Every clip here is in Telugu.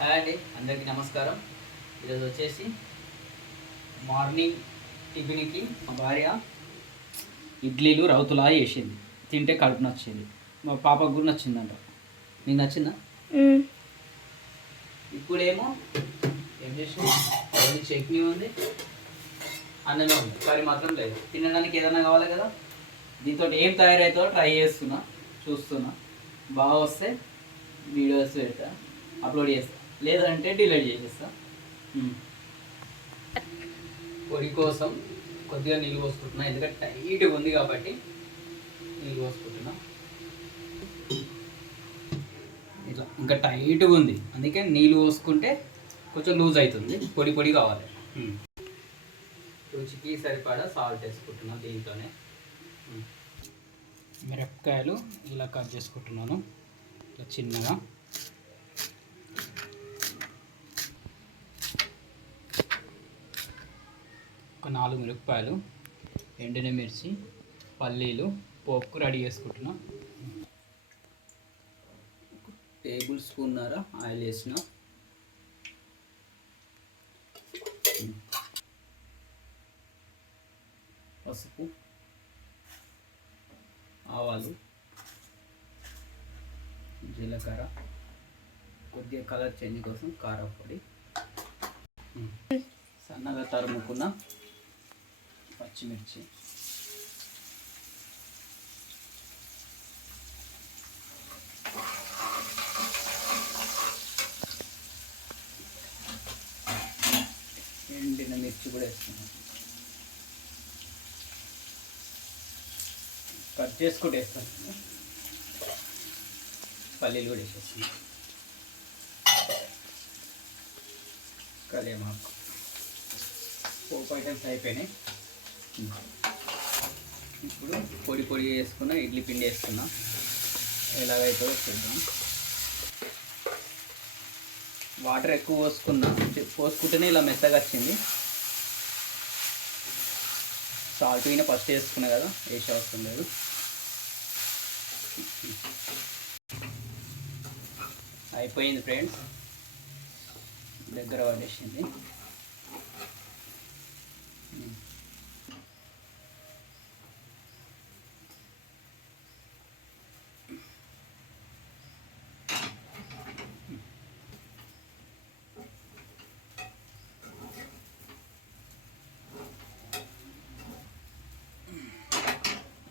హాయ్ అండి, అందరికీ నమస్కారం. ఈరోజు వచ్చేసి మార్నింగ్ టిఫిన్కి మా భార్య ఇడ్లీలు రౌతులా వేసింది. తింటే కడుపు నచ్చింది. మా పాపకు కూడా నచ్చిందంట. మీకు నచ్చిందా? ఇప్పుడేమో ఏం చేసింది, చట్నీ ఉంది, అన్నమే ఉంది, కర్రీ మాత్రం లేదు. తినడానికి ఏదైనా కావాలి కదా, దీంతో ఏం తయారవుతుందో ట్రై చేస్తున్నా, చూస్తున్నా. బాగా వస్తే వీడియోస్ పెడతా, అప్లోడ్ చేస్తా, లేదంటే డిలీట్ చేసేస్తా. పొడి కోసం కొద్దిగా నీళ్ళు పోసుకుంటున్నా, ఎందుకంటే టైట్గా ఉంది కాబట్టి నీళ్ళు పోసుకుంటున్నా. ఇట్లా ఇంకా టైట్గా ఉంది, అందుకే నీళ్ళు పోసుకుంటే కొంచెం లూజ్ అవుతుంది. పొడి పొడి కావాలి. రుచికి సరిపడా సాల్ట్ వేసుకుంటున్నా. దీంతోనే మిరపకాయలు ఇలా కట్ చేసుకుంటున్నాను, ఇలా చిన్నగా. ఒక 4 మిరపకాయలు, ఎండిన మిర్చి, పల్లీలు పోపుకు రెడీ చేసుకుంటున్నా. టేబుల్ స్పూన్నర ఆయిల్ వేసిన, పసుపు, ఆవాలు, జీలకర్ర, కొద్దిగా కలర్ చేంజ్ కోసం కారం పొడి, సన్నగా తరుముకున్న పచ్చిమిర్చి, ఎండిన మిర్చి కూడా వేస్తున్నాం. కట్ చేసుకుంటూ వేస్తాను. పల్లీలు కూడా వేసేస్తున్నాం. కరివేపాకు. పోపు ఐటమ్స్ అయిపోయినాయి. ఇప్పుడు పొడి పొడి వేసుకున్న ఇడ్లీ పిండి వేసుకున్నా. ఎలాగైతుందో చూద్దాం. వాటర్ ఎక్కువ పోసుకుంటేనే ఇలా మెత్తగా వచ్చింది. సాల్ట్ అయినా ఫస్ట్ వేసుకున్నా కదా, వేసే అవసరం లేదు. అయిపోయింది ఫ్రెండ్స్, దగ్గర పడేసింది.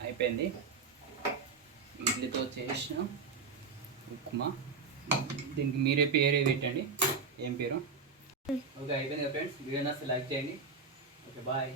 అయిపోయింది. ఇడ్లీతో చేసిన ఉప్మా. దీనికి మీరే పేరే పెట్టండి, ఏం పేరు. ఓకే, అయిపోయింది కదా ఫ్రెండ్స్. వీడియో నచ్చితే లైక్ చేయండి. Okay, bye.